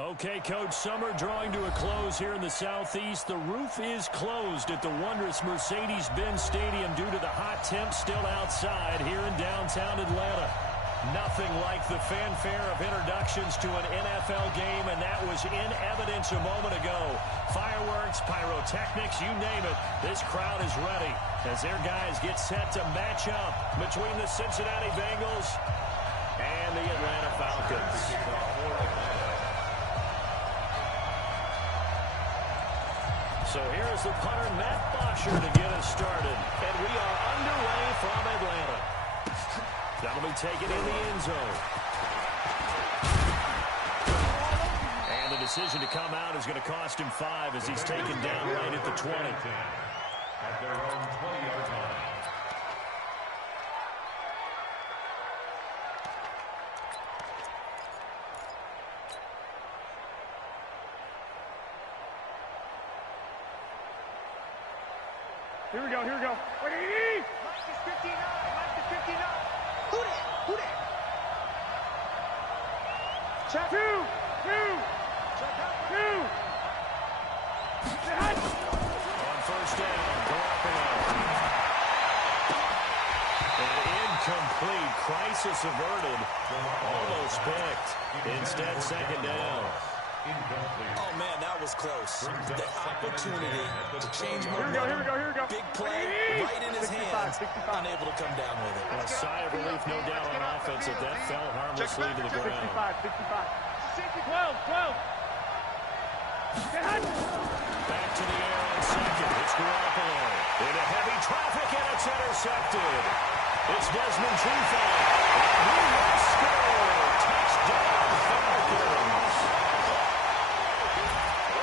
Okay, Coach, summer drawing to a close here in the Southeast. The roof is closed at the wondrous Mercedes-Benz Stadium due to the hot temps still outside here in downtown Atlanta. Nothing like the fanfare of introductions to an NFL game, and that was in evidence a moment ago. Fireworks, pyrotechnics, you name it. This crowd is ready as their guys get set to match up between the Cincinnati Bengals and the Atlanta Falcons. So here's the punter, Matt Bosher, to get us started. And we are underway from Atlanta. That'll be taken in the end zone. And the decision to come out is going to cost him 5 as he's taken down right at the 20. At their own 20-yard line. Here we go, here we go. Wait! Mike is 59, Mike is 59. Who that? Who that? Check. Two. Check out. Two. On first down, Garoppolo. An incomplete, crisis averted. Almost picked. Instead, second down. Oh, man, that was close. The opportunity to change momentum. Here we go. Big play, right in his hands. Unable to come down with it. A sigh of relief, no doubt, on offense that fell harmlessly to the ground. 65. 12. Back to the air on second. It's Garoppolo. Into heavy traffic, and it's intercepted. It's Desmond Trufant. And he will score. Touchdown, Falcons.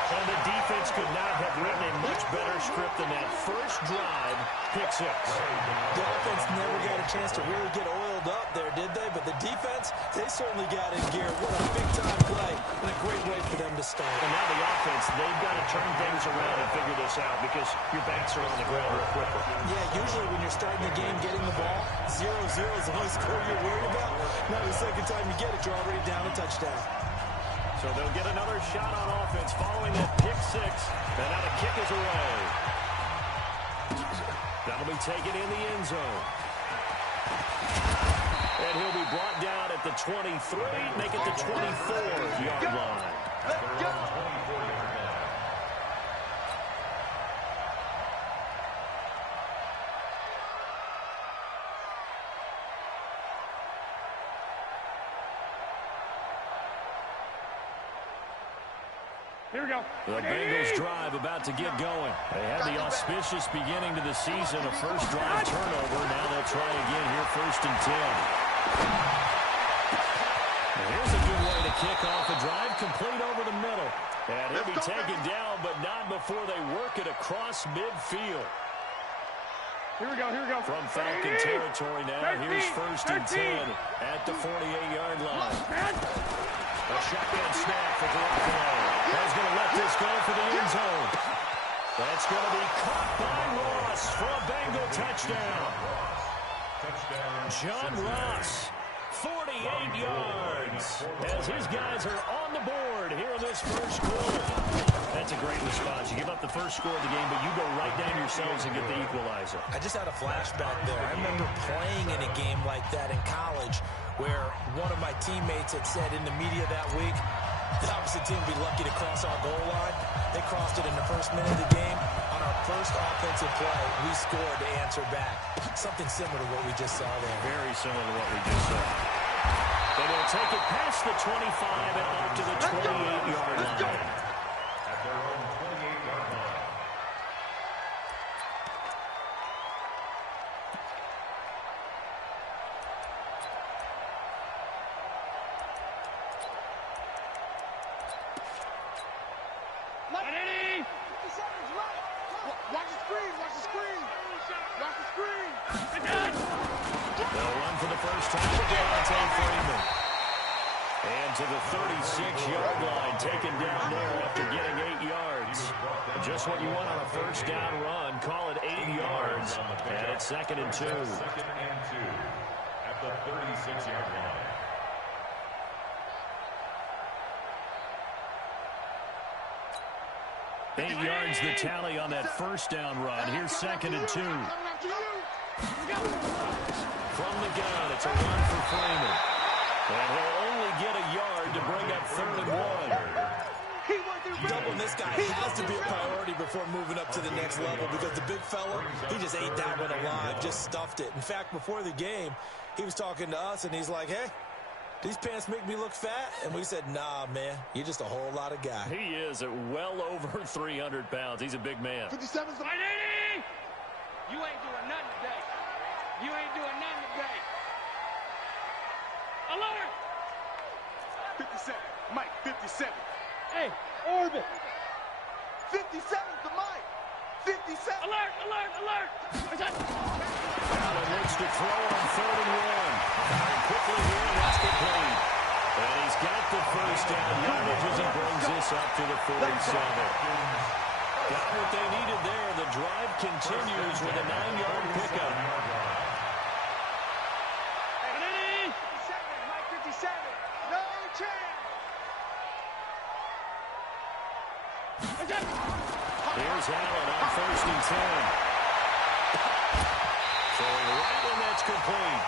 And the defense could not have written a much better script than that first drive, pick 6. The offense never got a chance to really get oiled up there, did they? But the defense, they certainly got in gear. What a big-time play and a great way for them to start. And now the offense, they've got to turn things around and figure this out because your backs are on the ground real quickly. Yeah, usually when you're starting the game, getting the ball, 0-0 is the only score you're worried about. Now the second time you get it, you're already down a touchdown. So they'll get another shot on offense following that pick 6. And now the kick is away. That'll be taken in the end zone. And he'll be brought down at the 23, make it the 24-yard line. Let's go. Here we go. The Bengals drive about to get going. They had the auspicious beginning to the season, a first drive turnover. Now they'll try again here, first and 10. Here's a good way to kick off a drive, complete over the middle. And he'll be taken down, but not before they work it across midfield. Here we go. From Falcon territory now, here's first and 10 at the 48-yard line. A shotgun snap for Garoppolo. He's going to let this go for the end zone. That's going to be caught by Ross for a Bengal touchdown. John Ross, 48 yards, as his guys are on the board here in this first quarter. That's a great response. You give up the first score of the game, but you go right down yourselves and get the equalizer. I just had a flashback there. I remember playing in a game like that in college where one of my teammates had said in the media that week, the opposite team would be lucky to cross our goal line. They crossed it in the first minute of the game. On our first offensive play, we scored to answer back. Something similar to what we just saw there. Very similar to what we just saw. And they'll take it past the 25 and up to the 28-yard line. At their own 28-yard line. They'll run for the first time to Devontae Freeman. And to the 36-yard line, taken down there after getting 8 yards. Just what you want on a first down run. Call it 8 yards. And it's second and 2. Second and 2 at the 36-yard line. 8 yards the tally on that first down run. Here's 2nd and 2. From the gun, it's a run for Freeman. And he'll only get a yard to bring up 3rd and 1. Doubling this guy has to be a priority before moving up to the next level because the big fella, he just ate that one alive, just stuffed it. In fact, before the game, he was talking to us, and he's like, hey, these pants make me look fat? And we said, nah, man, you're just a whole lot of guy. He is at well over 300 pounds. He's a big man. 57's the mighty! You ain't doing nothing today. You ain't doing nothing today. Alert! 57. Mike, 57. Hey, Orbit. 57's the Mike. 57. Alert, alert, alert. Allen looks to throw on 3rd and 1. Firing quickly here, and that's complete. And he's got the first down yardage as he brings this up to the 47. Got what they needed there. The drive continues with a 9-yard pickup. 57, Mike 57. No chance. Here's Allen on 1st and 10. Throwing right, and that's complete.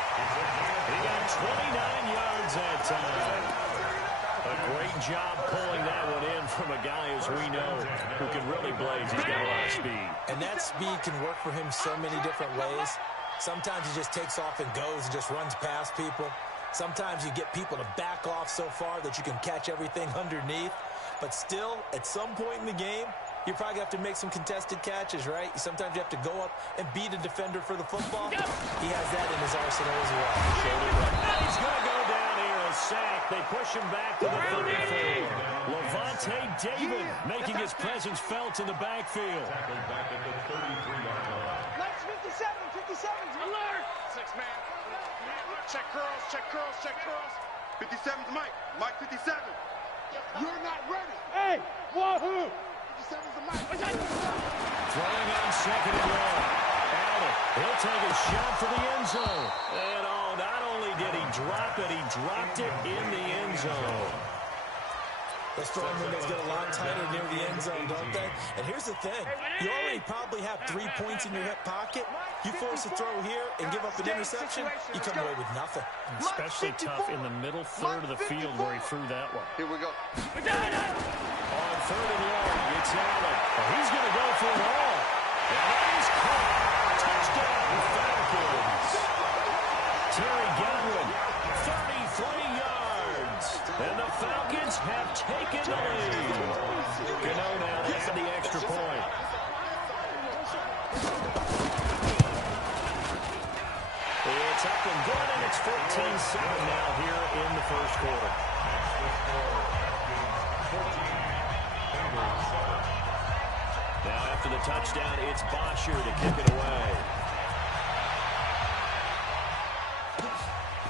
He got 29 yards that time. A great job pulling that one in from a guy, as we know, who can really blaze. He's got a lot of speed. And that speed can work for him so many different ways. Sometimes he just takes off and goes and just runs past people. Sometimes you get people to back off so far that you can catch everything underneath. But still, at some point in the game, you probably have to make some contested catches, right? Sometimes you have to go up and beat a defender for the football. He has that in his arsenal as well. He's going to go down here, a sack. They push him back to the 34. Lavonte David making his presence felt in the backfield. Back at the 33-yard line. Mike's 57, 57's alert. 6 man. Check curls, check curls, check curls. 57's Mike. Mike 57. You're not ready. Hey, wahoo! 57's the Mike. Throwing on 2nd and 1. Allen, he'll take a shot for the end zone. And not only did he drop it, he dropped it in the end zone. Those throwing windows get a lot tighter near the end zone, don't they? And here's the thing. You already probably have 3 points in your hip pocket. You force a throw here and give up an interception, you come away with nothing. Especially tough in the middle third of the field where he threw that one. Here we go. On 3rd and 1, it's Allen. He's going to go for it all. And he's caught. Touchdown, Falcons. Terry Godwin, 33 yards. And the Falcons have taken the lead. Gano now to add the extra point. It's up and good, and it's 14-7 now here in the first quarter. Now after the touchdown, it's Bosher to kick it away.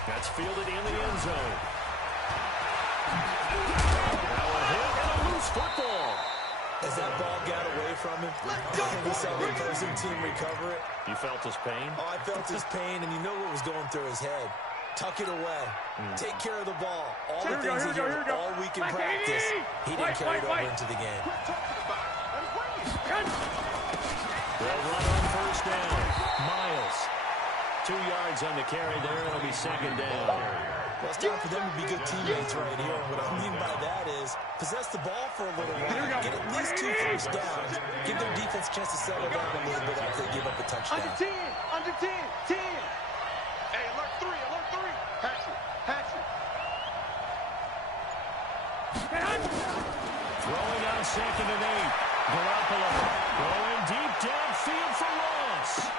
That's fielded in the end zone. Now a hit and a loose football. As that ball got away from him, we saw the opposing team recover it. You felt his pain? Oh, I felt his pain, and you know what was going through his head. Tuck it away. Take care of the ball. All the things he heard all week in practice, he didn't carry it over into the game. They'll run on 1st down. Miles. 2 yards on the carry there. It'll be 2nd down. Well, it's time for them to be good teammates right here. And what I mean by that is possess the ball for a little while. Get at least 2 first downs. Give their defense a chance to settle down a little bit after they give up a touchdown. Under 10, 10. Hey, alert 3, alert 3. Hatchet, hatchet. Throwing on 2nd and 8. Garoppolo going deep downfield for Ross.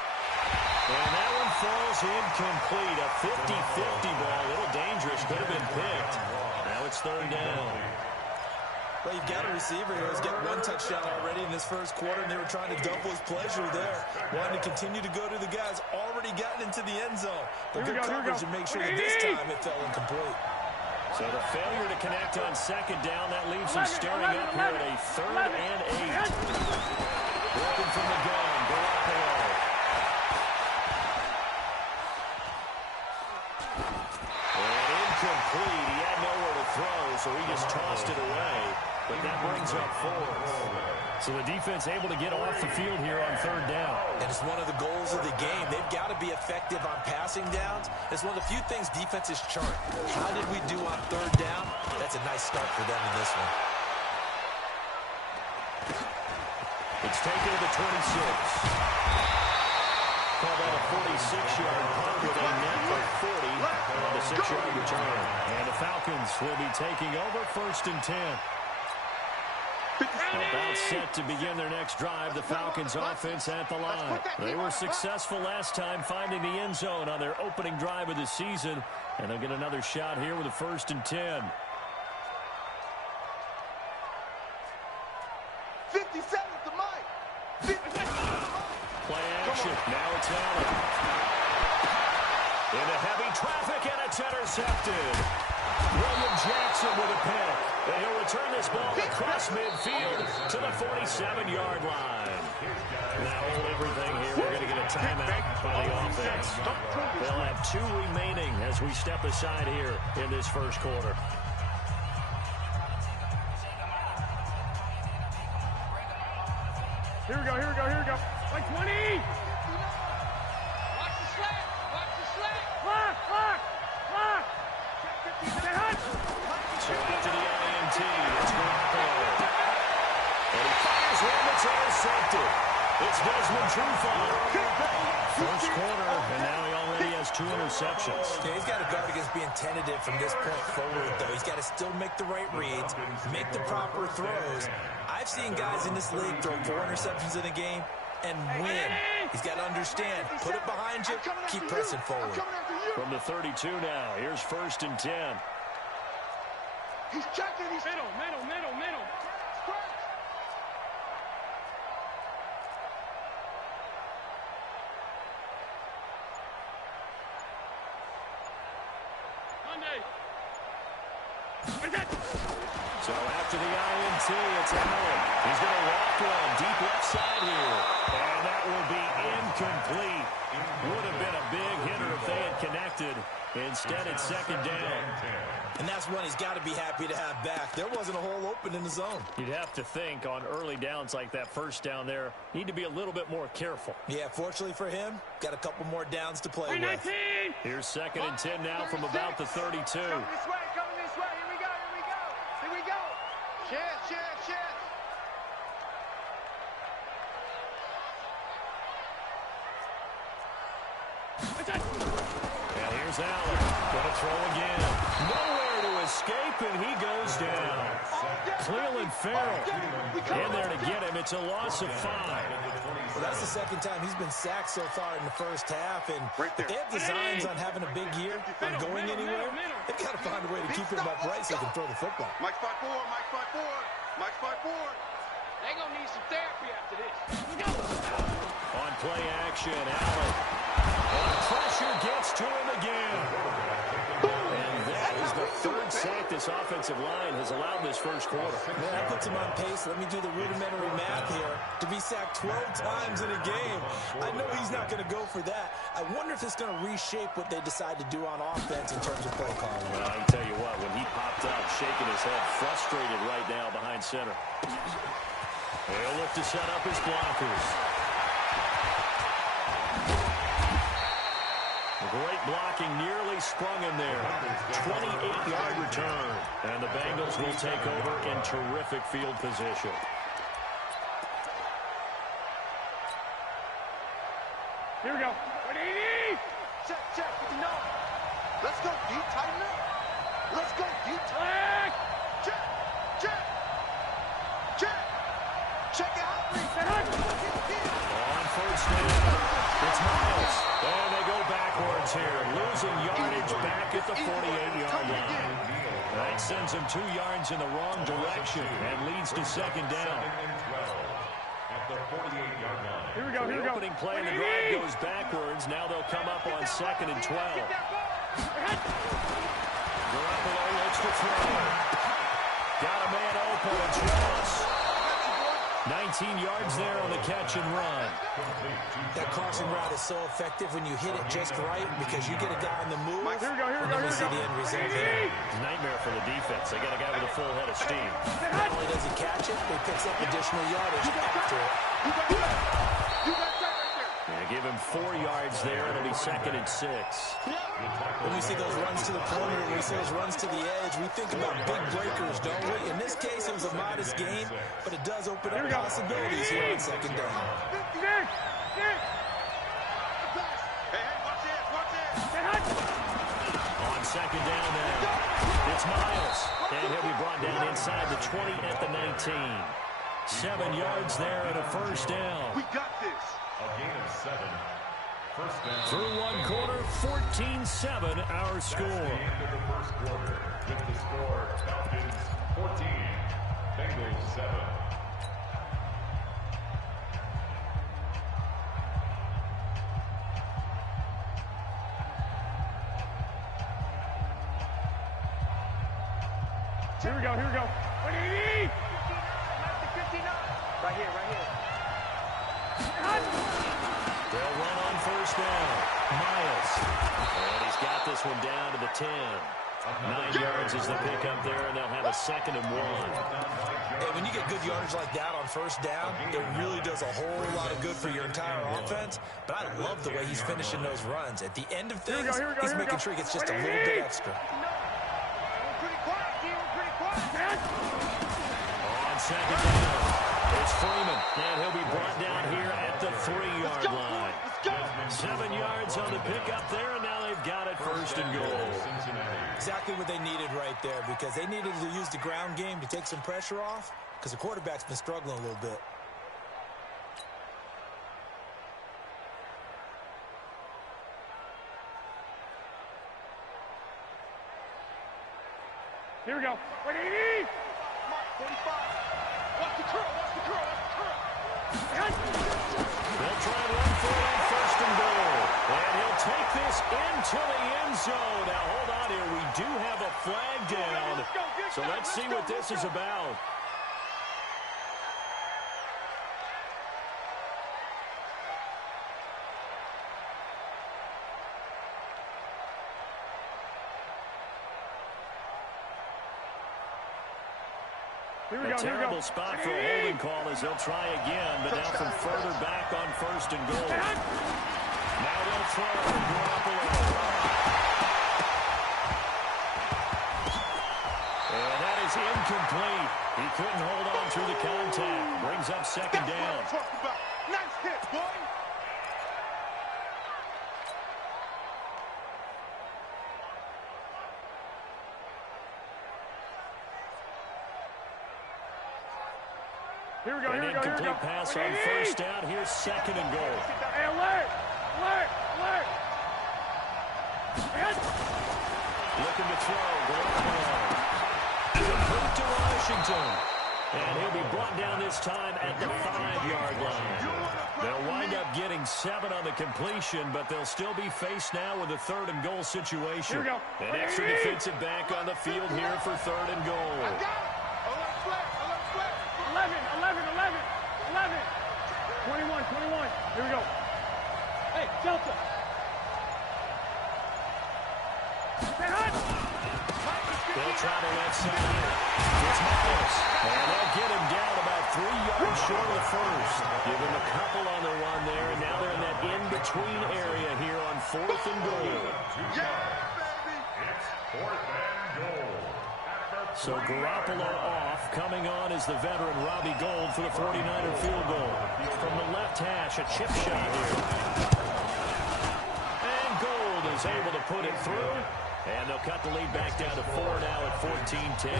And that one falls incomplete. A 50-50 ball. A little dangerous. Could have been picked. Now it's 3rd down. Well, you've got a receiver here who's got 1 touchdown already in this first quarter, and they were trying to double his pleasure there. Wanting to continue to go to the guys already gotten into the end zone. But good coverage to make sure that this time it fell incomplete. So the failure to connect on 2nd down, that leaves him staring up here at a 3rd and 8. Looking from the gun, Garoppolo. And incomplete. He had nowhere to throw, so he just tossed it away. but that brings up fourth. So the defense able to get off the field here on third down. And it's one of the goals of the game. They've got to be effective on passing downs. It's one of the few things defenses chart. How did we do on third down? That's a nice start for them in this one. It's taken to the 26. Call that a 46-yard punt with a net of 40 on the 6-yard return. And the Falcons will be taking over first and 10. About set to begin their next drive, the Falcons offense at the line. They were successful last time finding the end zone on their opening drive of the season, and they'll get another shot here with a first and 10. 57 to Mike. Play action. Now it's Allen. Into heavy traffic, and it's intercepted. William Jackson with a pick. And he'll return this ball across midfield to the 47-yard line. Now hold everything here. We're going to get a timeout by the offense. They'll have 2 remaining as we step aside here in this first quarter. Here we go, here we go, here we go. Like 20! Watch the slant! Watch the slant! Lock! Lock! Lock! So after the INT, it's Garoppolo. And he fires one that's intercepted. It's Desmond Trufant. First quarter, and now he already has 2 interceptions. Yeah, he's got to guard against being tentative from this point forward, though. He's got to still make the right reads, make the proper throws. I've seen guys in this league throw 4 interceptions in a game and win. He's got to understand, put it behind you, keep pressing forward. From the 32 now, here's first and 10. He's checking. He's Middle. So after the INT, it's Allen. He's going to walk one deep left side here. And that will be incomplete. Would have been a big hitter if they had connected. Instead, it's second down. And that's one he's got to be happy to have back. There wasn't a hole open in the zone. You'd have to think on early downs like that first down there, need to be a little bit more careful. Yeah, fortunately for him, got a couple more downs to play with. 19! Here's second and 10 now from about the 32. Coming this way, here we go. chance. And here's Allen. Going to throw again. Nowhere to escape, and he goes down. Cleveland Farrell in there to get him. It's a loss of 5. Well, that's the second time he's been sacked so far in the first half. And if they have designs on having a big year, on going anywhere, they've got to find a way to keep him upright so he can throw the football. Mike spot forward. They're going to need some therapy after this. On play action, Allen. And pressure gets to him again. And that is the 3rd sack this offensive line has allowed this first quarter. Man, that puts him on pace. Let me do the rudimentary math here. To be sacked 12 times in a game, I know he's not going to go for that. I wonder if it's going to reshape what they decide to do on offense in terms of play calling. Well, I can tell you what, when he popped up, shaking his head, frustrated right now behind center. He'll look to set up his blockers. Great blocking, nearly sprung him there. 28-yard return. And the Bengals will take over in terrific field position. Here we go. Check. Let's go deep, tighten up. Let's go deep, tighten up. Check out. On first down, it's Miles. And they go backwards here, losing yardage back at the 48-yard line. That sends them 2 yards in the wrong direction and leads to second down. At the 48-yard line. Here we go. The opening play in the drive goes backwards. Now they'll come up on second and 12. Garoppolo looks to throw. Got a man open. It's Ross. 19 yards there on the catch and run. That crossing route is so effective when you hit it just right because you get a guy on the move. Here we go, here we and go, then here we we see go. the end result there. Nightmare for the defense. They got a guy with a full head of steam. Not only does he catch it, but he picks up additional yardage after it. You got that right there. Yeah, give him 4 yards there. It'll be 2nd and 6. When we see those runs to the corner, when we see those runs to the edge, we think about big breakers, don't we? In this case, it was a modest gain, but it does open up possibilities here on 2nd down. Nick! Hey, watch this. On 2nd down now, it's Miles. And he'll be brought down inside the 20 at the 19. 7 yards there and a 1st down. We got this. A gain of 7. First down. Through one quarter, 14-7 our score. That's the end of the first quarter. With the score, Falcons 14, Bengals 7. Here we go, here we go. 180! 59. Right here. They'll run on 1st down. Miles. And he's got this one down to the 10. 9 yards is the pickup there, and they'll have a 2nd and 1. Hey, when you get good yardage like that on 1st down, it really does a whole lot of good for your entire offense. But I love the way he's finishing those runs. At the end of things, he's making sure he gets just a little bit extra. On 2nd down, it's Freeman, and he'll be brought down here at the 3-yard line. 7 yards on the pickup there, and now they've got it 1st and goal. Exactly what they needed right there, because they needed to use the ground game to take some pressure off, because the quarterback's been struggling a little bit. Here we go. 180! 45. Watch the curl. They'll try and run for it on 1st and goal. And he'll take this into the end zone. Now, hold on here. We do have a flag down. So let's see what this is about. A terrible spot for a holding call as they'll try again, but now from further back on 1st and goal. Now they'll throw Garoppolo. And that is incomplete. He couldn't hold on through the contact. Brings up 2nd down. Nice hit, boy. Here we go, An incomplete pass on 1st down. Here's 2nd and goal. Hey, alert! Looking to throw. Complete to Washington. And he'll be brought down this time at the 5-yard line. They'll wind up getting 7 on the completion, but they'll still be faced now with a 3rd and goal situation. An extra defensive back on the field here for 3rd and goal. 11. 21. Here we go. Hey, Delta. They'll try the left side. It's Miles. And they'll get him down about 3 yards short of the 1st. Give him a couple on the run there, and now they're in that in-between area here on 4th and goal. It's 4th and goal. So Garoppolo off. Coming on is the veteran Robbie Gould for the 49er field goal. From the left hash, a chip shot here. And Gould is able to put it through. And they'll cut the lead back down to 4 now at 14-10.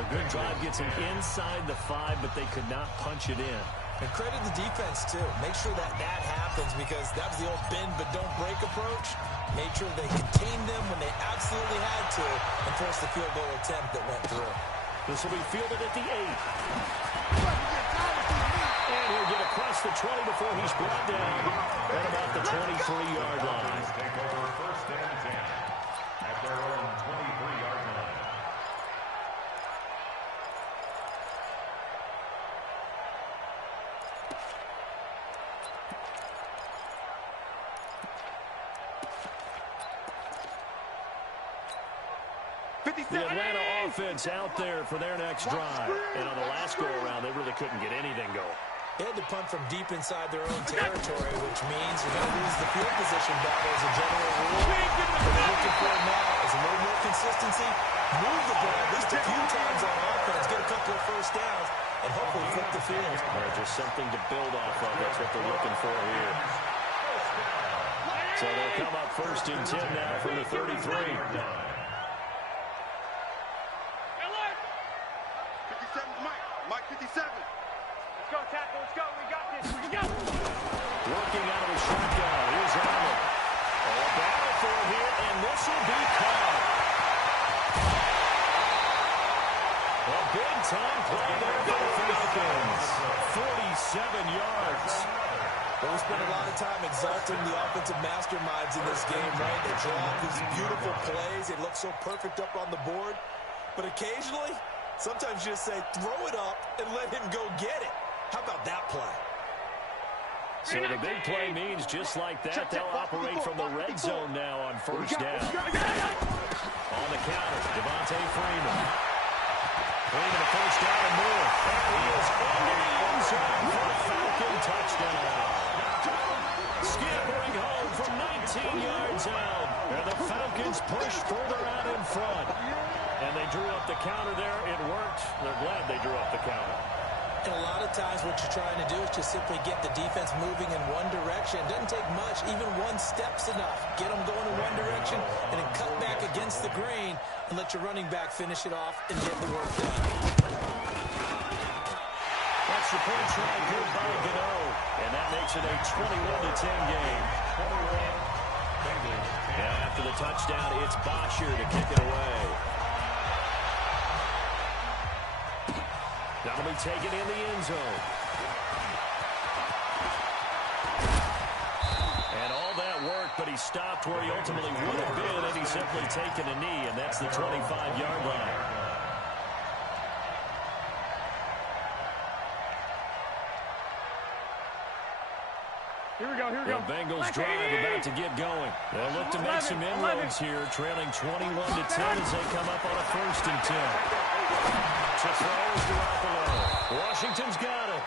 A good drive gets him inside the 5, but they could not punch it in. And credit the defense, too. Make sure that happens, because that was the old bend but don't break approach. Made sure they contained them when they absolutely had to and forced the field goal attempt that went through. This will be fielded at the 8. And he'll get across the 20 before he's brought down at about the 23-yard line. Take over 1st and 10 at their own 23-yard line. The Atlanta offense out there for their next drive. And on the last go-around, they really couldn't get anything going. They had to punt from deep inside their own territory, which means you're going to lose the field position battle as a general rule. What they're looking for now is a little more consistency, move the ball at least a few times on offense, get a couple of first downs, and hopefully flip the field. Just something to build off of. That's what they're looking for here. So they'll come up 1st and 10 now from the 33. 57's Mike. Mike 57. Let's go, tackle. Let's go. We got this. We got this. Working out of a shotgun. Here's Arnold. A battle for it here, and this will be caught. A big-time play there for the Falcons. 47 yards. Well, we spent a lot of time exalting the offensive masterminds in this game, right? They draw up these beautiful plays. They look so perfect up on the board. But occasionally, sometimes you just say, throw it up and let him go get it. How about that play? So the big play means just like that, they'll operate from the red zone now on 1st down. On the counter, Devontae Freeman. Freeman a 1st down and more. And he is into the end zone for a Falcon touchdown. Scampering home from 19 yards out. And the Falcons push further out in front. And they drew up the counter there. It worked. They're glad they drew up the counter. And a lot of times what you're trying to do is just simply get the defense moving in one direction. It doesn't take much. Even one step's enough. Get them going in one direction and then cut back against the grain and let your running back finish it off and get the work done. Extra point try good by Gano. And that makes it a 21-10 game. And after the touchdown, it's Bosher to kick it away. That'll be taken in the end zone. And all that work, but he stopped where he ultimately would have been had he simply taken a knee, and that's the 25-yard line. Here we go, here we go. The Bengals drive about to get going. They'll look to make some inroads here, trailing 21-10 as they come up on a 1st and 10. To throw is Garoppolo. Washington's got it.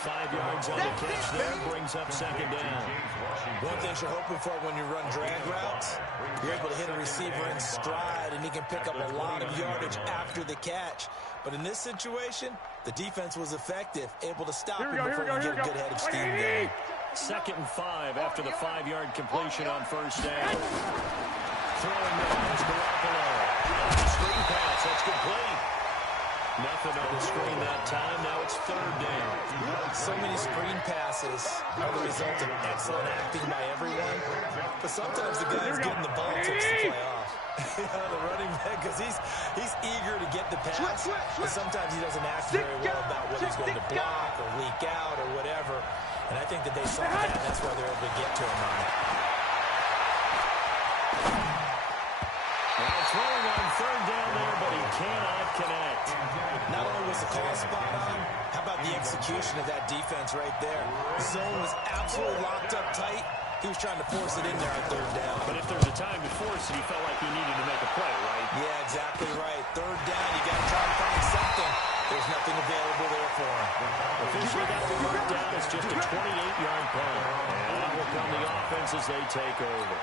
5 yards on the catch there, brings up 2nd down. One thing you're hoping for when you run drag routes, you're able to hit a receiver in stride, and he can pick up a lot of yardage after the catch. But in this situation, the defense was effective, able to stop him before he get a good head of steam going. 2nd and 5 after the 5-yard completion on 1st down. Throwing the ball is Garoppolo. Screen pass, that's complete. Nothing on the screen that time. Now it's 3rd down. So many screen passes are the result of excellent acting by everyone. But sometimes the guy who's getting the ball takes the play off. The running back, because he's eager to get the pass, but sometimes he doesn't act very well about whether he's going to block or leak out or whatever. And I think that they saw that, and that's why they're able to get to him on it. Now throwing on 3rd down there, but he cannot connect. Not only was the call spot on, how about the execution of that defense right there? The zone was absolutely locked up tight. He was trying to force it in there on 3rd down. But if there's a time to force it, he felt like he needed to make a play, right? Yeah, exactly right. 3rd down, you got to try to find something. There's nothing available there for him. Officially got the mark down. It's just a 28-yard punt. And out will come the offense as they take over.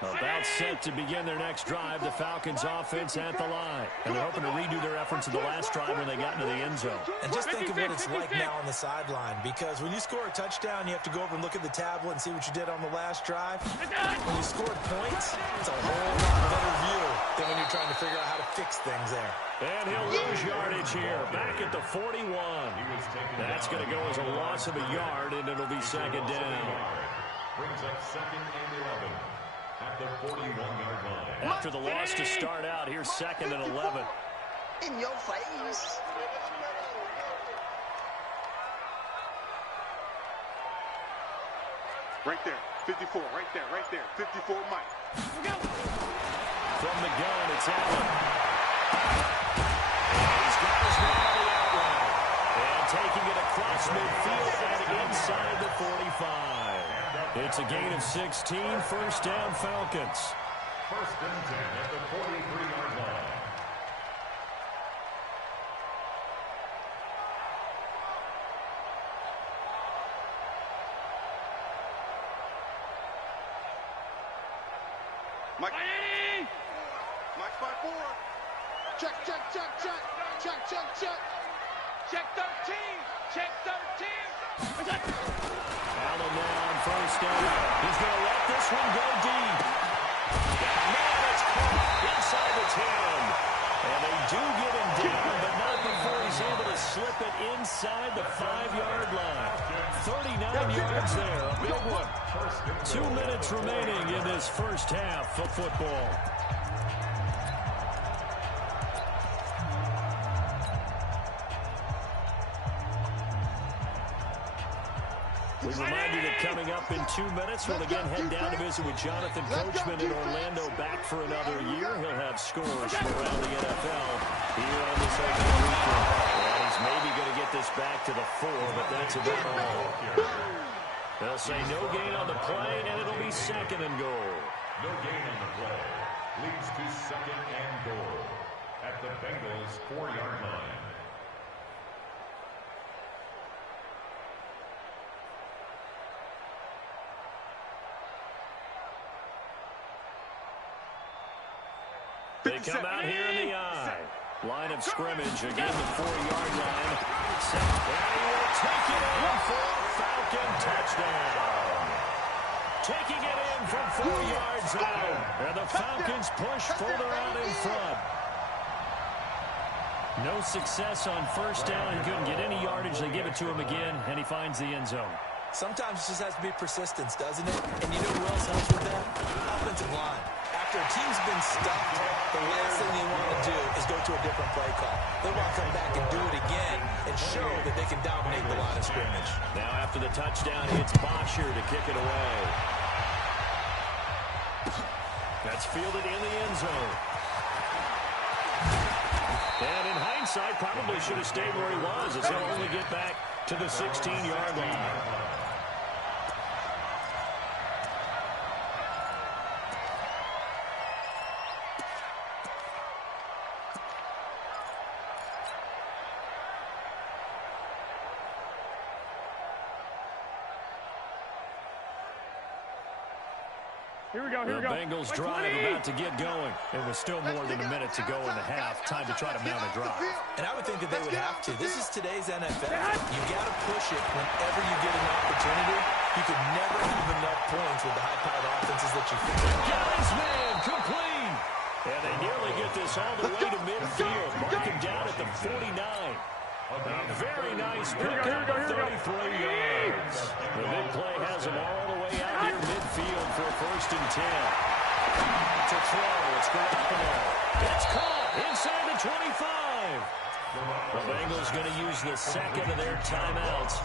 About set to begin their next drive, the Falcons offense at the line. And they're hoping to redo their efforts in the last drive when they got into the end zone. And just think of what it's like now on the sideline, because when you score a touchdown, you have to go over and look at the tablet and see what you did on the last drive. When you scored points, it's a whole lot better view than when you're trying to figure out how to fix things there. And he'll lose yardage here, back at the 41. That's going to go as a loss of a yard, and it'll be 2nd down. Brings up 2nd and 11. At the 41-yard line. After the loss to start out, here's 2nd and 11. In your face. Right there, 54, right there, 54, Mike. From the gun, it's Allen. He's got his man on the outright. And taking it across across midfield and inside the 45. It's a gain of 16, first down Falcons. First and 10 at the 43-yard line. Mike. Mike's by 4. Check, check, check, check. Check, check, check. Check 13. Check 13. Allen now on first down. He's going to let this one go deep. Man, it's caught inside the 10. And they do get him down, but not before he's able to slip it inside the 5-yard line. 39 yards there, a big one. 2 minutes remaining in this first half of football. We remind you that coming up in 2 minutes, we'll again head down to visit with Jonathan Coachman in Orlando, back for another year. He'll have scores from around the NFL here on this opening weekend. And he's maybe going to get this back to the 4, but that's about all. They'll say no gain on the play, and it'll be second and goal. No gain on the play. Leads to second and goal at the Bengals' 4-yard line. They come out here in the eye. Line of scrimmage, again the 4-yard line. Set, and he will take it in for a Falcon touchdown. Taking it in from 4 yards out. And the Falcons push further out in front. No success on first down. He couldn't get any yardage. They give it to him again, and he finds the end zone. Sometimes it just has to be persistence, doesn't it? And you know who else helps with that? Offensive line. After a team's been stuffed, the last thing they want to do is go to a different play call. They want to come back and do it again and show that they can dominate the line of scrimmage. Now after the touchdown, it's Bosher to kick it away. That's fielded in the end zone. And in hindsight, probably should have stayed where he was, as he'll only get back to the 16-yard line. Here we go, here we go. The Bengals drive about to get going. It was still more than a minute to go in the half. Time to try to mount a drive. And I would think that they would have to. This is today's NFL. You got to push it whenever you get an opportunity. You could never have enough points with the high-powered offenses that you face. Guys, man, complete. And they nearly get this all the way to midfield. Marking down at the 49. A very nice pickup of 33 yards. The big play has them all the way out near midfield for a first and 10. To throw, it's Garoppolo. It's caught inside the 25. The Bengals going to use the second of their timeouts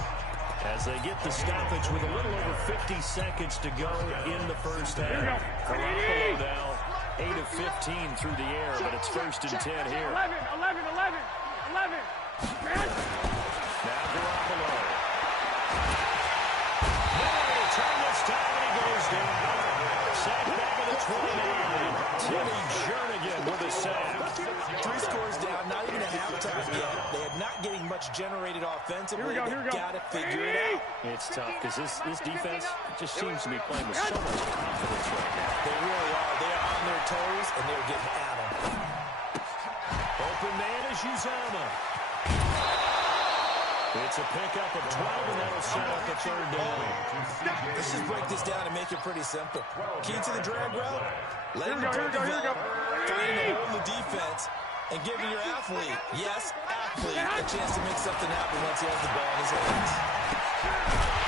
as they get the stoppage with a little over 50 seconds to go in the first half. Garoppolo now 8 of 15 through the air, but it's first and 10 here. 11. Now Garoppolo. No return this time, and he goes down. Sack back at the 29. Timmy Jernigan with a sack. 3 scores down, not even a halftime yet. They are not getting much generated offensively. They've got to figure it out. It's tough because this defense just seems to be playing with so much confidence right now. They really are. They are on their toes, and they're getting at them. Open man is Uzomah. It's a pickup of 12, and that'll set up the third down. Let's just break this down and make it pretty simple. Key to the drag route, letting the play develop, finding a hole in the defense, and giving your athlete, yes, athlete, a chance to make something happen once he has the ball in his hands.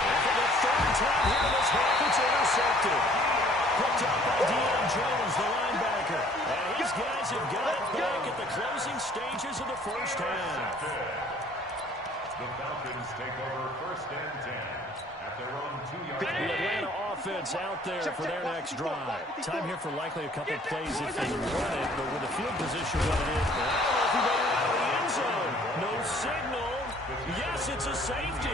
And for the third time here in this half, it's intercepted. Picked up by Deion Jones, the linebacker. And his guys have got it back at the closing stages of the first half. The Falcons take over first and 10 at their own 2-yard The line. Atlanta offense out there for their next drive. Time here for likely a couple plays if they run it, but with the field position what it is, I don't know if he made it out of the end zone. No signal. Yes, believes it's a safety.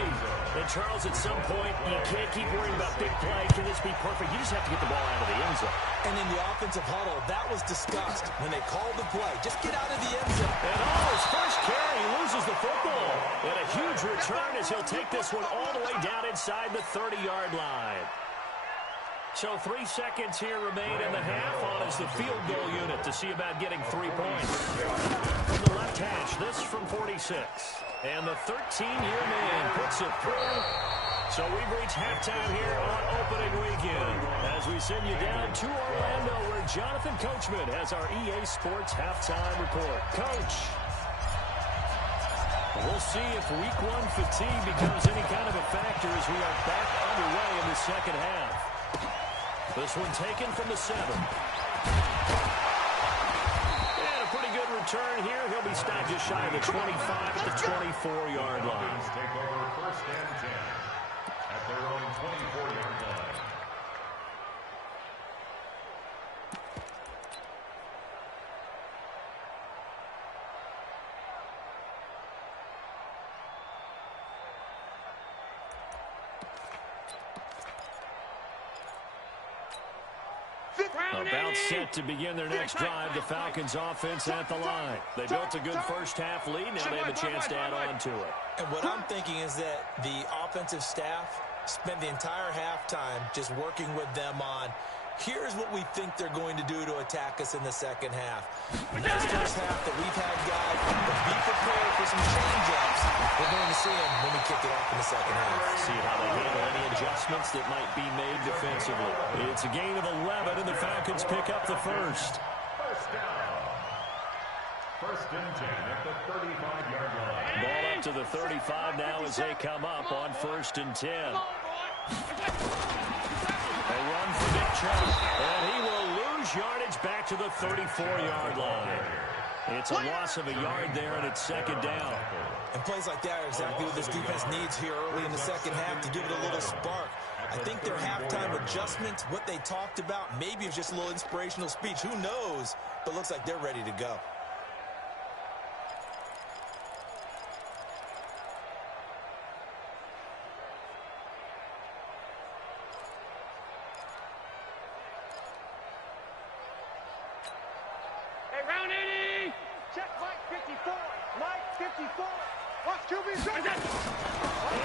And, Charles, at some point, you can't keep worrying about big play. Can this be perfect? You just have to get the ball out of the end zone. And in the offensive huddle, that was discussed when they called the play. Just get out of the end zone. And his first carry, he loses the football. And a huge return as he'll take this one all the way down inside the 30-yard line. So 3 seconds here remain in the half on as the field goal unit to see about getting 3 points. From the left hash, this from 46. And the 13-year man puts it through. So we've reached halftime here on opening weekend as we send you down to Orlando where Jonathan Coachman has our EA Sports halftime report. Coach, we'll see if week 1 fatigue becomes any kind of a factor as we are back underway in the second half. This one taken from the 7. And a pretty good return here. He'll be stopped just shy of the 25 at the 24-yard line. Take over first and 10 at their own 24-yard line. About set to begin their next drive, the Falcons offense at the line. They built a good first half lead. Now they have a chance to add on to it. And what I'm thinking is that the offensive staff spent the entire halftime just working with them on, here's what we think they're going to do to attack us in the second half. Nice first half that we've had, guys, but be prepared for some change-ups. We're going to see them when we kick it off in the second half. See how they handle any adjustments that might be made defensively. It's a gain of 11, and the Falcons pick up the first. First down. First and 10 at the 35-yard line. Ball up to the 35 now as they come up on first and 10. A run for Nick Chubb, and he will lose yardage back to the 34-yard line. It's a loss of a yard there, and it's second down. And plays like that are exactly what this defense needs here early in the second half to give it a little spark. I think their halftime adjustments, what they talked about, maybe it's just a little inspirational speech. Who knows? But looks like they're ready to go.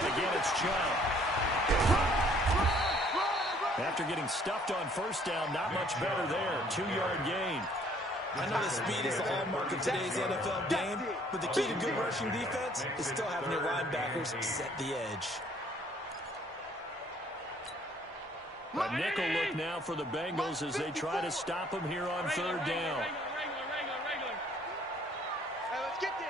Again, it's Chubb. After getting stuffed on first down, not much better there. 2-yard gain. I know the speed is the hallmark of today's NFL game, but the key to good rushing defense is still having your linebackers set the edge. A nickel look now for the Bengals as they try to stop him here on third down. Hey, let's get this.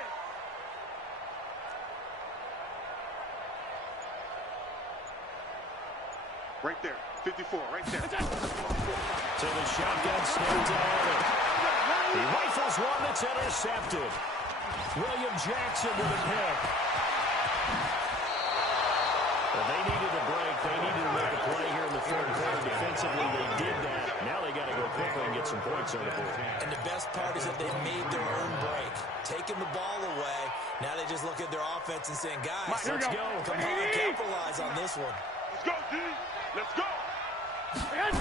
Right there, 54, right there. To the shotgun snap to Allen. He rifles one that's intercepted. William Jackson with a pick. Well, they needed a break. They needed to make a play here in the third quarter. Defensively, they did that. Now they got to go quickly and get some points on the board. And the best part is that they made their own break, taking the ball away. Now they just look at their offense and saying, guys, Let's go. Come on, capitalize on this one. Let's go, D. Let's go. Trying to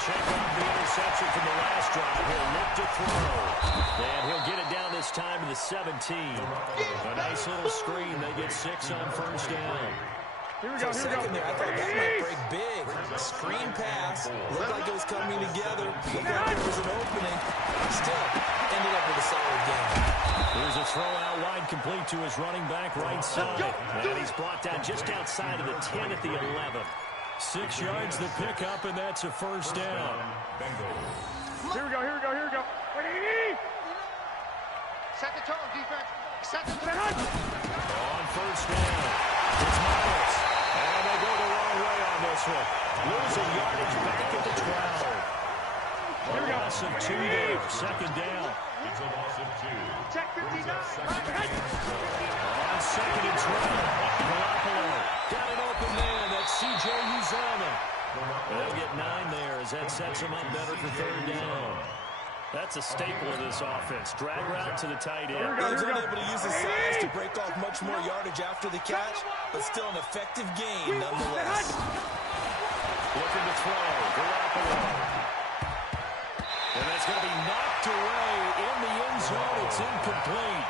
shake off the interception from the last drive. He'll look to throw. And he'll get it down this time to the 17. A nice little screen. They get 6 on first down. Here we For go, a here we go. second there, I thought that might break big. Screen pass. Looked like it was coming together. Looked like there was an opening. Still, ended up with a solid game. Here's a throw out wide complete to his running back right side. And he's brought down just outside of the 10 at the 11. 6 yards the pickup, and that's a first down. Here we go, here we go, here we go. Ready? Set the tone, defense. Set the tone. On first down, it's Miles. And they go the wrong way on this one. Losing yardage back at the 12. A loss of 2 there, second down. It's a loss of 2. Check 59. On second and 12, Garoppolo got an open man. That's C.J. Uzomah. They'll get 9 there as that sets them up better for third down. That's a staple of this offense. Drag route to the tight end. He's unable to use his size to break off much more yardage after the catch, but still an effective gain nonetheless. Looking to throw. Garoppolo. And that's going to be knocked away in the end zone. It's incomplete.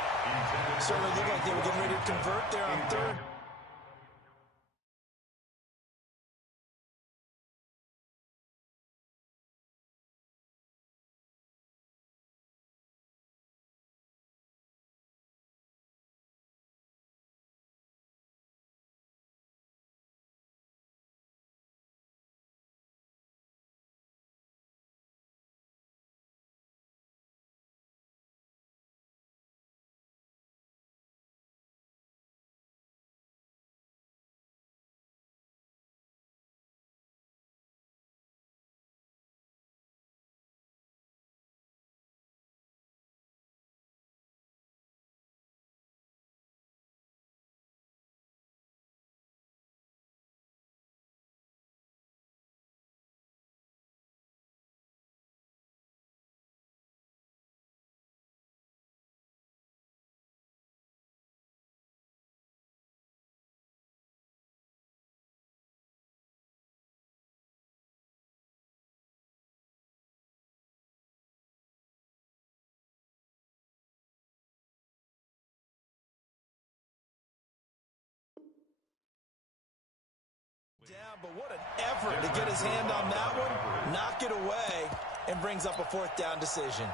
Certainly looked like they were getting ready to convert there on third. Down, but what an effort to get his hand on that one, knock it away, and brings up a fourth down decision.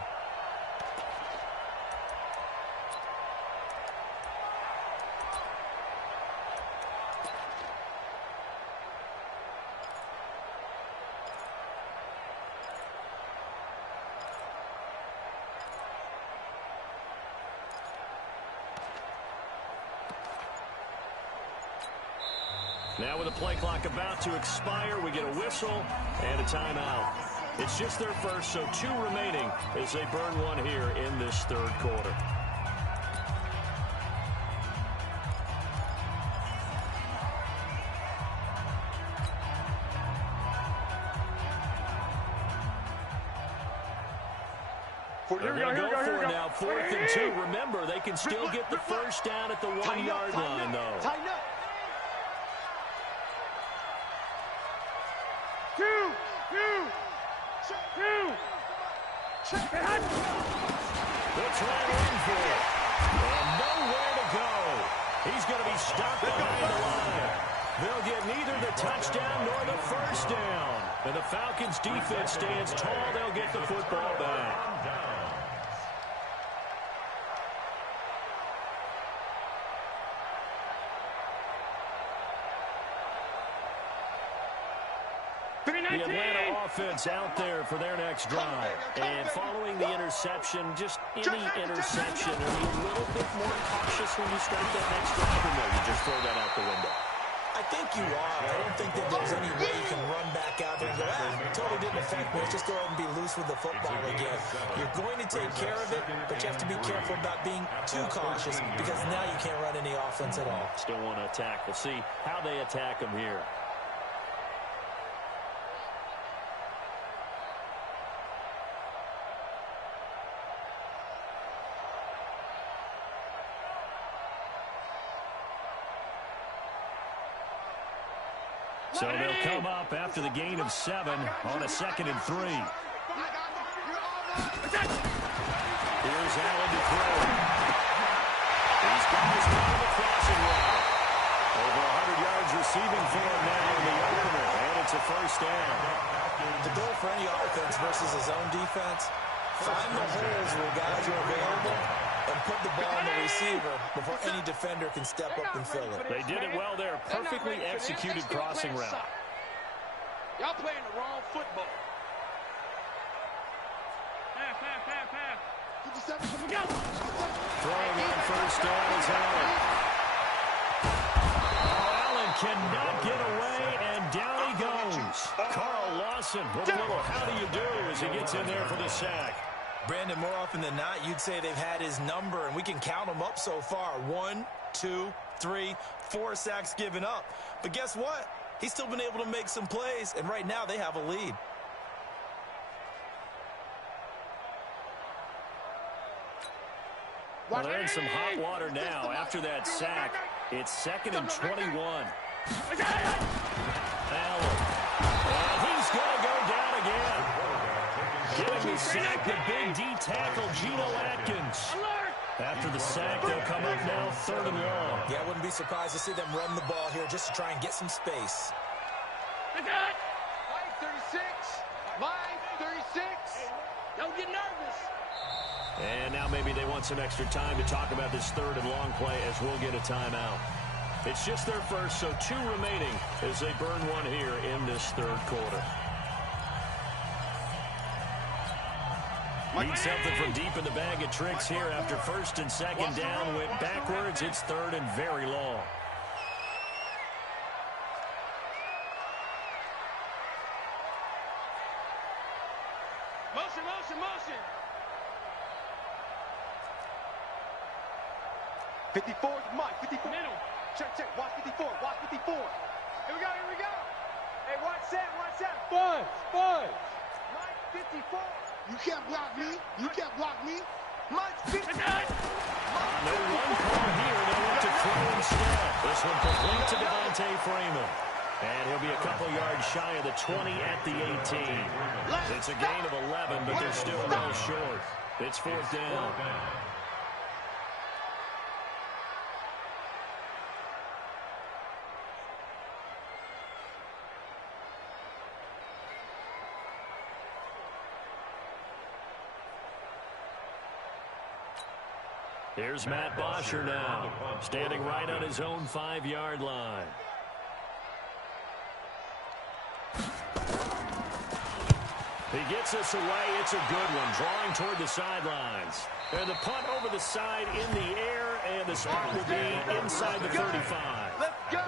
Now with the play clock about to expire, we get a whistle and a timeout. It's just their first, so 2 remaining as they burn one here in this third quarter. They're going to go for it now, 4th and 2. Remember, they can still get the first down at the 1-yard line, though. Tighten up. 2. They're trying in for it. And nowhere to go. He's going to be stopped behind the line. They'll get neither the touchdown nor the first down. And the Falcons' defense stands tall. They'll get the football back. The Atlanta offense out there for their next drive. And following the interception, just any interception, are you a little bit more cautious when you start that next drive, or no, you just throw that out the window? I think you are. I don't think that there's any way you can run back out there and go, totally didn't affect me. Let's just go ahead and be loose with the football again. You're going to take care of it, but you have to be careful about being too cautious because now you can't run any offense at all. Still want to attack. We'll see how they attack them here. So they'll come up after the gain of 7 on a 2nd and 3. Here's Allen to throw. These guys run the crossing route. Over 100 yards receiving for him now in the opener, and it's a first down. The goal for any offense versus a zone defense, find the holes where guys are available and put the ball on the receiver before any defender can step up and fill it. They did it well there. Perfectly executed crossing route. Y'all playing the wrong football. Throwing on first down is Allen. Allen cannot get away, and down he goes. Carl Lawson with a little how do you do as he gets in there for the sack. Brandon, more often than not, you'd say they've had his number, and we can count them up so far. 1, 2, 3, 4 sacks given up. But guess what? He's still been able to make some plays, and right now they have a lead. Well, they're in some hot water now. After that sack, it's 2nd and 21. Allen. And he's going to go down again. Getting the sack, the big D tackle, Geno Atkins. After the sack, they'll come up now 3rd and long. Yeah, I wouldn't be surprised to see them run the ball here just to try and get some space. Mike 36. Mike 36. Don't get nervous. And now maybe they want some extra time to talk about this 3rd and long play as we'll get a timeout. It's just their first, so 2 remaining as they burn one here in this 3rd quarter. Need something from deep in the bag of tricks here after 1st and 2nd down. Went backwards. It's 3rd and very long. Motion, motion, motion. 54, Mike, 54. Middle. Check, check, watch 54, watch 54. Here we go, here we go. Hey, watch that, watch that. Fudge. Mike 54. You can't block me. You can't block me. Mike 54. No run call here. They look to throw instead. This one complete to Devontae Freeman. And he'll be a couple yards shy of the 20 at the 18. It's a gain of 11, but they're still well short. It's 4th down. Here's Matt Bosher now, standing right on his own 5-yard line. He gets us away. It's a good one, drawing toward the sidelines. And the punt over the side in the air, and the spot will be inside the 35. Let's go.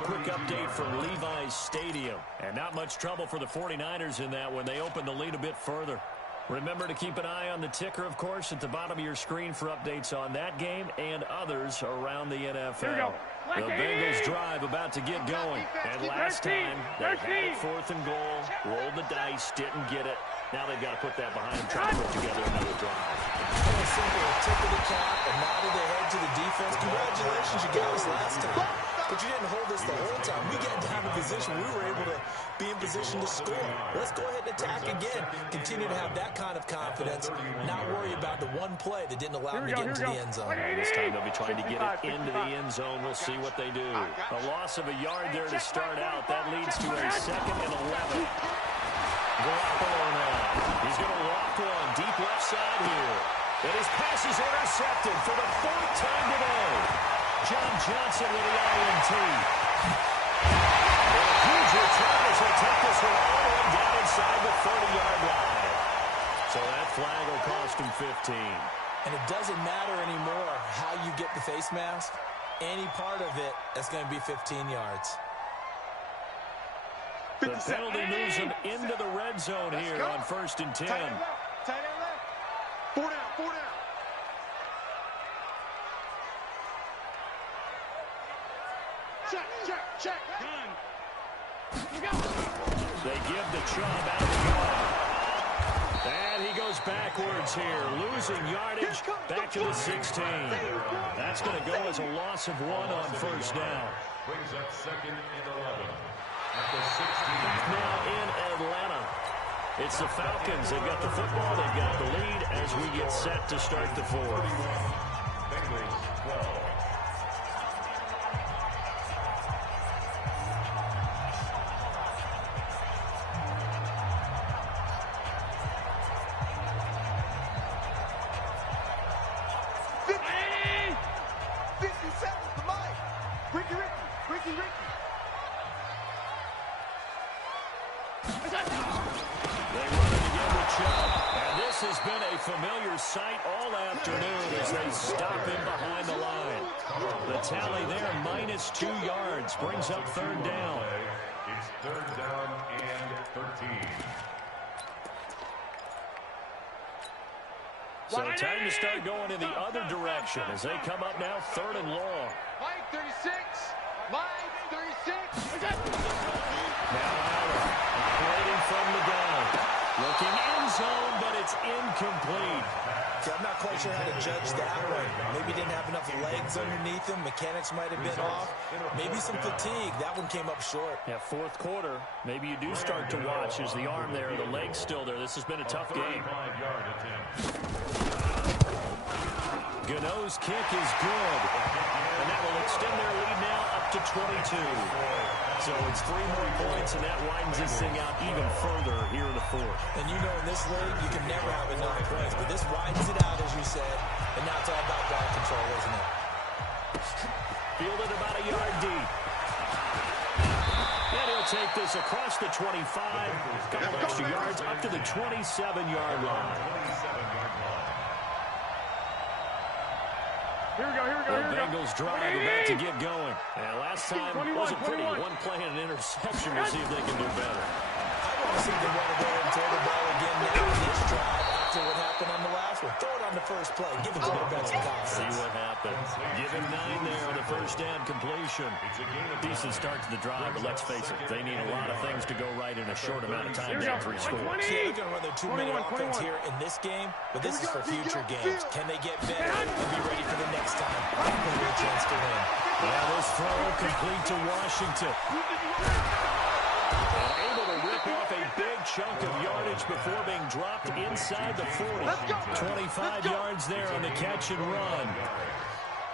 Quick update from Levi's Stadium. And not much trouble for the 49ers in that when they open the lead a bit further. Remember to keep an eye on the ticker, of course, at the bottom of your screen for updates on that game and others around the NFL. Here we go. The Bengals drive about to get going. And last time, they had it 4th and goal, rolled the dice, didn't get it. Now they've got to put that behind them, try to put together another drive. Very simple, a tip of the cap, a nod of the head to the defense. Congratulations, you got us last time. But you didn't hold us the whole time. We got down in position. We were able to be in position to score. Let's go ahead and attack again. Continue to have that kind of confidence. Not worry about the one play that didn't allow them to get into the end zone. This time they'll be trying to get it into the end zone. We'll see what they do. A loss of a yard there to start out. That leads to a 2nd and 11. Garoppolo now. He's going to walk one deep left side here. And his pass is intercepted for the 4th time today. John Johnson with the INT. And a huge return as he'll take this one all the way down inside the 30-yard line. So that flag will cost him 15. And it doesn't matter anymore how you get the face mask. Any part of it is going to be 15 yards. The penalty moves him into the red zone here on 1st and 10. Tight end left. Tight end left. 4 down, 4 down. Check, check, check. They give the Chubb out of the gun. And he goes backwards here, losing yardage back to the 16. That's going to go as a loss of 1 on 1st down. Brings up 2nd and 11. At the 16. Now in Atlanta. It's the Falcons. They've got the football. They've got the lead as we get set to start the 4th. Bengals 12. Familiar sight all afternoon as they stop him behind the line. The tally there, -2 yards, brings up 3rd down. It's 3rd down and 13. So time to start going in the other direction as they come up now 3rd and long. Mike 36. Mike 36. Now Allen operating from the gun. Looking end zone, but it's incomplete. I'm not quite quite sure how to judge that one. Maybe didn't have enough legs underneath him. Mechanics might have been off. Maybe some fatigue. That one came up short. Yeah, fourth quarter. Maybe you do start to watch. Is the arm there, the leg's still there. This has been a tough game. Gano's kick is good. And that will extend their lead now up to 22. So it's 3 more points, and that widens this thing out even further here in the fourth. And you know in this league, you can never have enough points. But this widens it out, as you said. And now it's all about ball control, isn't it? Fielded about a yard deep. And he'll take this across the 25. Couple extra yards up to the 27-yard line. Here we go, here we go, here we go. Bengals drive about to get going. And last time wasn't pretty. 21. One play and an interception. We'll see if they can do better. I want to see them want to go ahead and throw the ball again now in this drive after what happened on the last one. Throw it on the first play. Give it to the best confidence. See what happens. Give him 9 there on the first down completion. Decent start to the drive, but let's face it, they need a lot of things to go right in a short amount of time to get 3 scores. Yeah, they're going to run their 2-minute offense here in this game, but this is for future games. Can they get better and be ready for the next time? Give them a chance to win. Well, this throw complete to Washington. And able to rip off a big chunk of yardage before being dropped inside the 40. 25 yards there on the catch and run.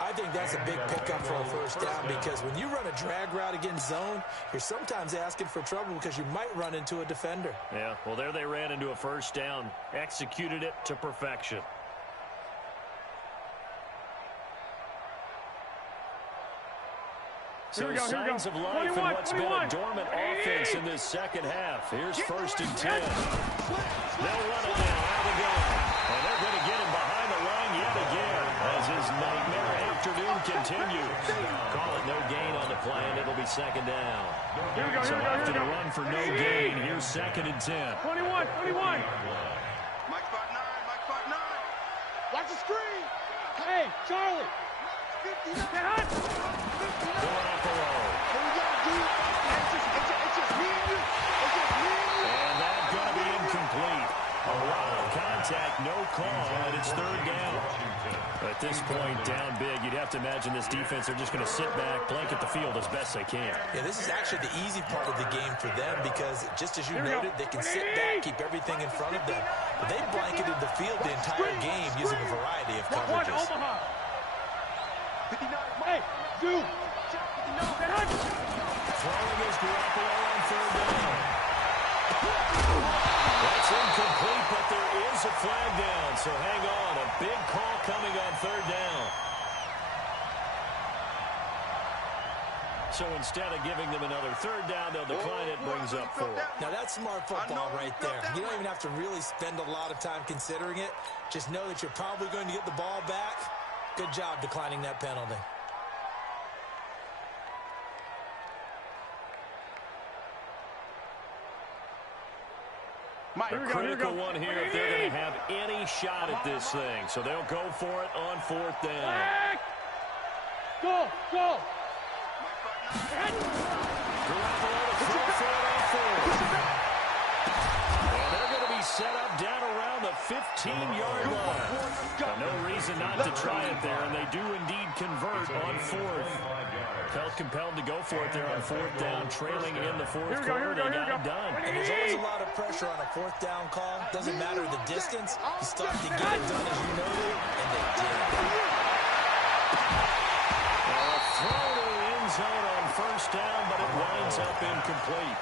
I think that's a big pickup for a first down because when you run a drag route against zone, you're sometimes asking for trouble because you might run into a defender. Yeah, well, there they ran into a first down. Executed it to perfection. So signs of life in what's been a dormant offense in this second half. Here's first and 10. They'll run it now. Out of the gun. And they're going to get him behind the line yet again as his nightmare afternoon continues. Call it no gain on the play, and it'll be second down. So after the run for no gain, here's second and 10. 21. Mike spot 9, Mike spot 9. Watch the screen. Hey, Charlie. 59. Garoppolo. And that's going to be incomplete. A lot of contact, no call, and it's third down. At this point, down big, you'd have to imagine this defense are just going to sit back, blanket the field as best they can. Yeah, this is actually the easy part of the game for them because, just as you noted, they can sit back, keep everything in front of them. But they blanketed the field the entire game using a variety of coverages. Hey, Duke. Throwing is Garoppolo on third down. That's incomplete, but there is a flag down, so hang on. A big call coming on third down. So instead of giving them another third down, they'll decline it, brings up 4. Now, that's smart football right there. You don't even have to really spend a lot of time considering it. Just know that you're probably going to get the ball back. Good job declining that penalty. A critical one here if they're going to have any shot at this thing. So they'll go for it on fourth down. Go. Garoppolo to throw for it on fourth. And they're going to be set up down around the 15-yard line. No reason not to try it there, and they do indeed convert on fourth. Felt compelled to go for it there on fourth down, trailing in the fourth quarter. They got it done. And there's always a lot of pressure on a fourth down call. Doesn't matter the distance. You start to get it done as you noted, and they did. A throw to the end zone on first down, but it winds up incomplete.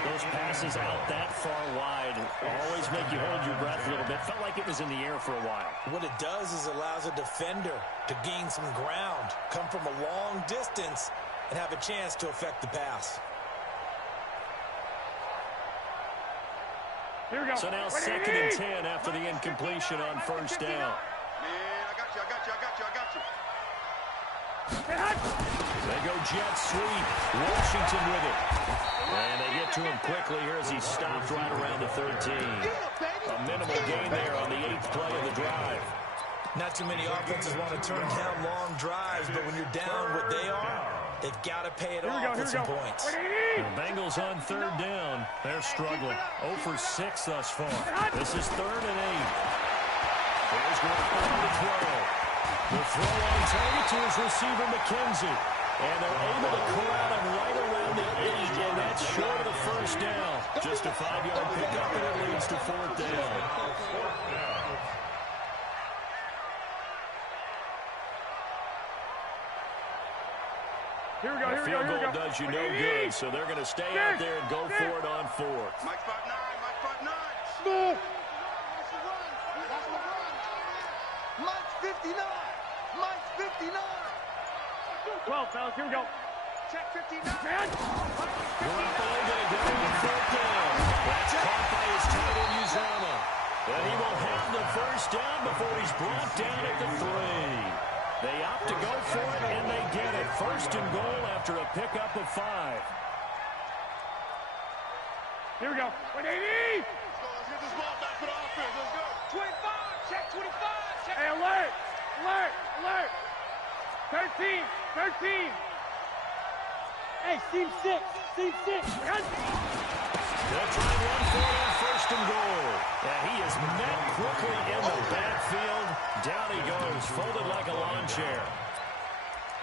Those passes out that far wide always make you hold your breath a little bit. Felt like it was in the air for a while. What it does is allows a defender to gain some ground, come from a long distance, and have a chance to affect the pass. Here we go. So now second and 10 after the incompletion on first down. Man, I got you. They go jet sweep. Washington with it. And they get to him quickly here as he stopped right around the 13. A minimal gain there on the 8th play of the drive. Not too many offenses want to turn down long drives, but when you're down what they are, they've got to pay it off with some points. The Bengals on third down. They're struggling. 0 for 6 thus far. This is 3rd and 8. Here's Garoppolo to throw. The throw on target to his receiver, McKenzie. And they're able to corral him right around the 8, and that's short of the first down. Just a 5-yard pickup, and it leads to 4th down. Here we go, here we go, Field here we goal go. does you no good, so they're going to stay out there and go for it on 4th. Mike 5-9, Mike 5-9. Smooth. Watch the run. Watch the run. Mike's 59. Mike's 59. 12, fellas, here we go. Check 59. Man. Garoppolo going to go on 4th down. That's caught by his tight end, Uzomah. And he will have the first down before he's brought down at the 3. They opt to go for it, and they get it. 1st and goal after a pickup of 5. Here we go. 180. Let's get this ball back for the offense. Let's go. 25. Check 25. Check. Hey, alert. Alert. Alert. 13. 13. Hey, seam 6. Seam 6. They'll try and run for it on 1st and goal. And he is met quickly in the backfield. Down he goes, folded like a lawn chair.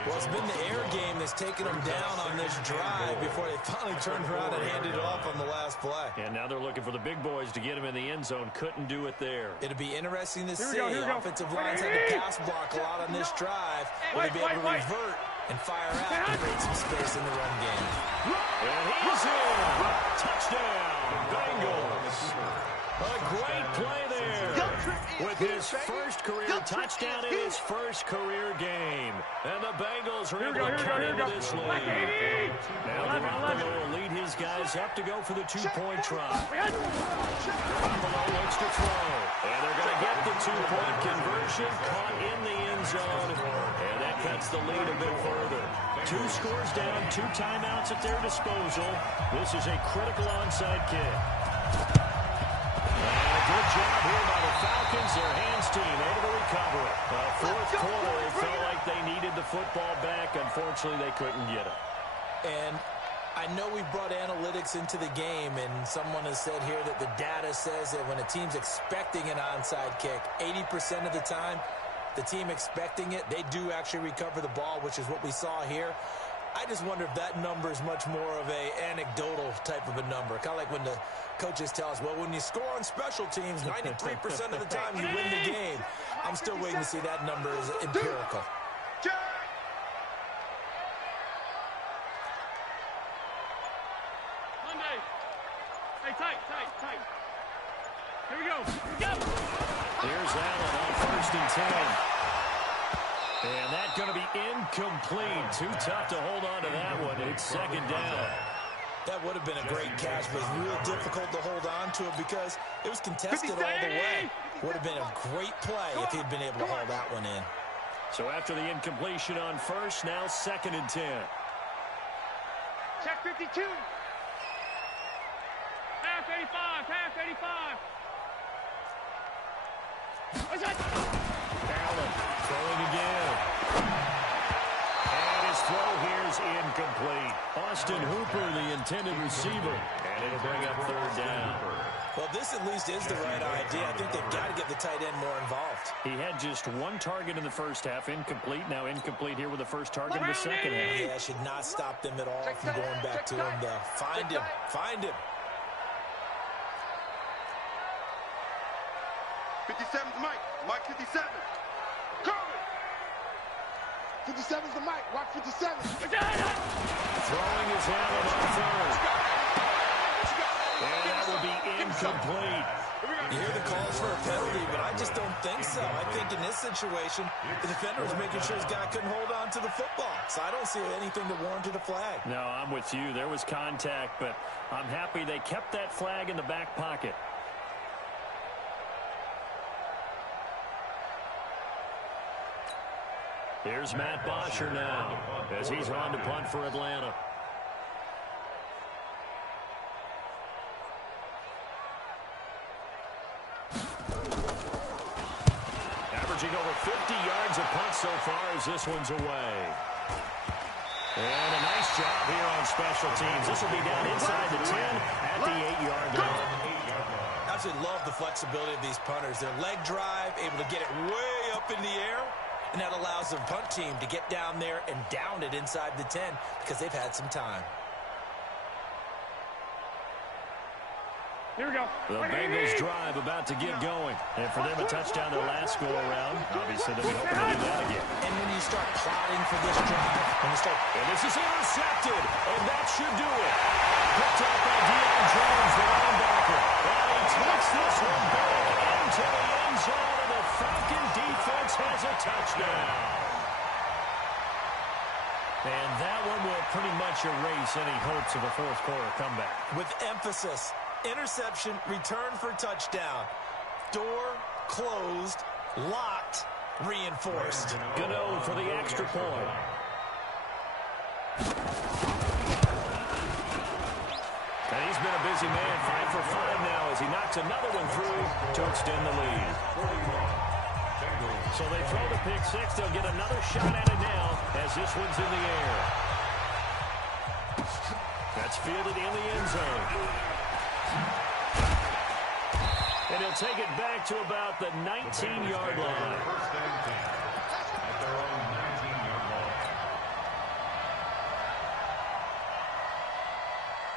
Well, it's been the air game that's taken them down on this drive before they finally turned around and handed it off on the last play. And now they're looking for the big boys to get him in the end zone. Couldn't do it there. It'll be interesting to see. Here we go. Offensive lines had to pass block a lot on this drive. Will they be able to revert and fire out and create some space in the run game? And he's in. Touchdown, Bengals. A great play there. With his first career touchdown in his first career game. And the Bengals are able to cut into this lead. Now Garoppolo will lead his guys up to go for the 2-point try. Garoppolo looks to throw. And they're going to get the 2-point conversion. Caught in the end zone. And that cuts the lead a bit further. 2 scores down, 2 timeouts at their disposal. This is a critical onside kick. Good job here by the Falcons, their hands team, able to recover it. 4th quarter, it felt like they needed the football back. Unfortunately, they couldn't get it. And I know we brought analytics into the game, and someone has said here that the data says that when a team's expecting an onside kick, 80% of the time, the team expecting it, they do actually recover the ball, which is what we saw here. I just wonder if that number is much more of a anecdotal type of a number. Kind of like when the coaches tell us, well, when you score on special teams, 93% of the time you win the game. I'm still waiting to see that number as empirical. Monday. Hey, tight. Here we go. Here's Allen on 1st and 10. And that's going to be incomplete. Too tough to hold on to that one. It's 2nd down. That would have been a great catch, but real difficult to hold on to it because it was contested all the way. Would have been a great play if he'd been able to hold that one in. So after the incompletion on 1st, now 2nd and 10. Check 52. Pass 85. Pass 85. Allen throwing again. And his throw here is incomplete. Austin Hooper, the intended receiver. And it'll bring up 3rd down. Well, this at least is the right idea. I think they've got to get the tight end more involved. He had just 1 target in the first half, incomplete. Now incomplete here with the first target in the second half. Yeah, should not stop them at all from going back to him, though. Find him. Find him. 57's Mike. Mike 57. Curry. 57's the Mike. Watch 57. Throwing his Allen on 3rd. And that will be incomplete. You hear the calls for a penalty, but I just don't think so. I think in this situation, the defender was making sure his guy couldn't hold on to the football. So I don't see anything that warranted a flag. No, I'm with you. There was contact, but I'm happy they kept that flag in the back pocket. Here's Matt Bosher now as he's on to punt for Atlanta. Averaging over 50 yards a punt so far as this one's away. And a nice job here on special teams. This will be down inside the 10 at the 8-yard line. Now, absolutely love the flexibility of these punters. Their leg drive, able to get it way up in the air, and that allows the punt team to get down there and down it inside the 10 because they've had some time. Here we go. The Bengals drive about to get going. And for them, a touchdown their last go-around. Obviously, they'll be hoping to do that again. And when you start plotting for this drive, And this is intercepted, and that should do it. Picked up by Deion Jones, the linebacker. And he takes this one back into the end zone, and the Falcon defense has a touchdown. And that one will pretty much erase any hopes of a fourth-quarter comeback. with emphasis. Interception, return for touchdown. Door closed, locked, reinforced. Gano for the extra point. And he's been a busy man, 5 for 5 now as he knocks another one through to extend the lead. So they throw the pick six. They'll get another shot at it now as this one's in the air. That's fielded in the end zone. And he'll take it back to about the 19-yard line. First and 10 at their own 19-yard line.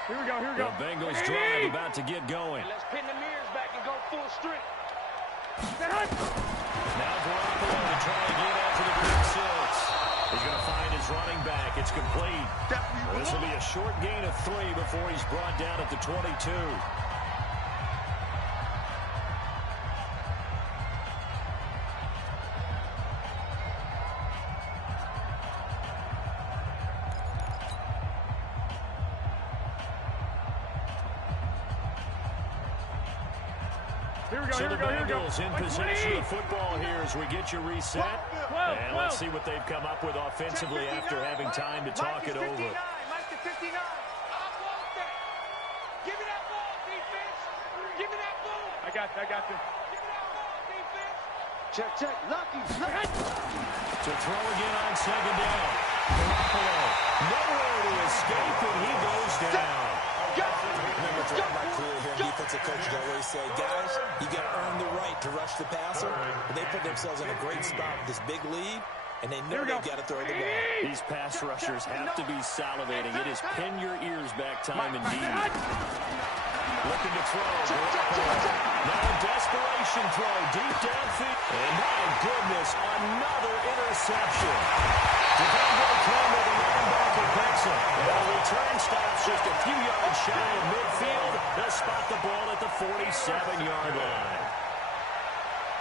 Here we go, here we The go. Bengals drive about to get going. Let's pin the mirrors back and go full strength. Now Garoppolo to try again after the pick six. He's going to find his running back. It's complete. This will be a short gain of 3 before he's brought down at the 22. So the Bengals in possession of the football here as we get you reset. And let's see what they've come up with offensively after having time to talk it over. Mike to 59. I want that. Give me that ball, defense. Give me that ball. I got you. Give me that ball, defense. Check. Lucky. To throw again on second down. Garoppolo nowhere to escape, and he goes down. Remember, throughout my career here, defensive coaches always say, guys, you got to earn the right to rush the passer. But they put themselves in a great spot with this big lead, and they know they've got to throw the ball. These pass rushers have to be salivating. It is pin your ears back time indeed. Looking to throw. Now a desperation throw deep downfield. And my goodness, another interception. Devontae Campbell, the linebacker, picks him. And the return stops just a few yards shy of midfield. They'll spot the ball at the 47-yard line.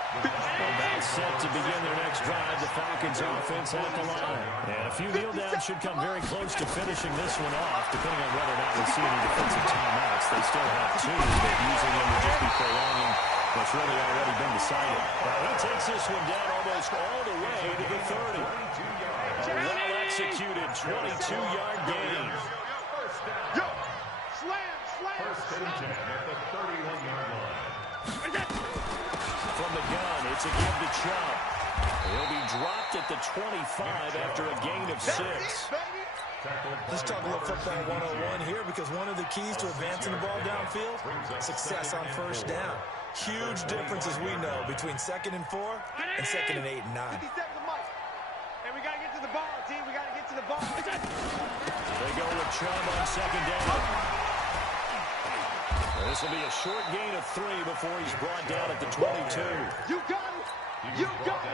About set to begin their next drive. The Falcons offense at the line. And a few kneel downs should come very close to finishing this one off, depending on whether or not we see any defensive timeouts. They still have 2, but using them would just be prolonging what's really already been decided. He takes this one down almost all the way to the 30. Well executed 22-yard gain. First and 10 at the 31-yard line. From the gun, it's a give to Chubb. He'll be dropped at the 25 after a gain of 6. Let's talk a little football 101 here, because one of the keys to advancing the ball downfield, success on first down. Huge difference, as we know, between 2nd and 4 and 2nd and 8 and 9. 50 seconds of Mike. And we got to get to the ball, team. We got to get to the ball. They go with Chubb on second down. This will be a short gain of 3 before he's brought down at the 22. You got it. You got it.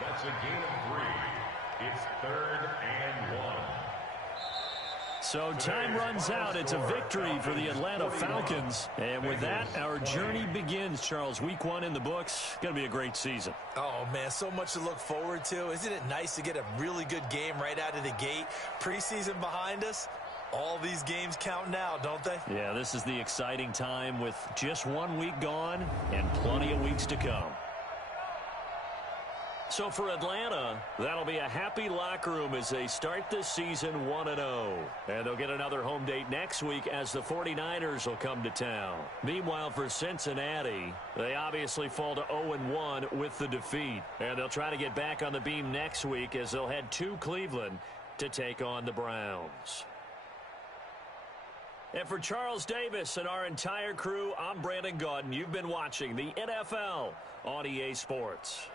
That's a gain of 3. It's 3rd and 1. So time runs out. It's a victory for the Atlanta Falcons. And with that, our journey begins, Charles. Week 1 in the books. Going to be a great season. Oh, man, so much to look forward to. Isn't it nice to get a really good game right out of the gate? Preseason behind us. All these games count now, don't they? Yeah, this is the exciting time with just 1 week gone and plenty of weeks to come. So for Atlanta, that'll be a happy locker room as they start this season 1-0. And they'll get another home date next week as the 49ers will come to town. Meanwhile, for Cincinnati, they obviously fall to 0-1 with the defeat. And they'll try to get back on the beam next week as they'll head to Cleveland to take on the Browns. And for Charles Davis and our entire crew, I'm Brandon Gaudin. You've been watching the NFL on EA Sports.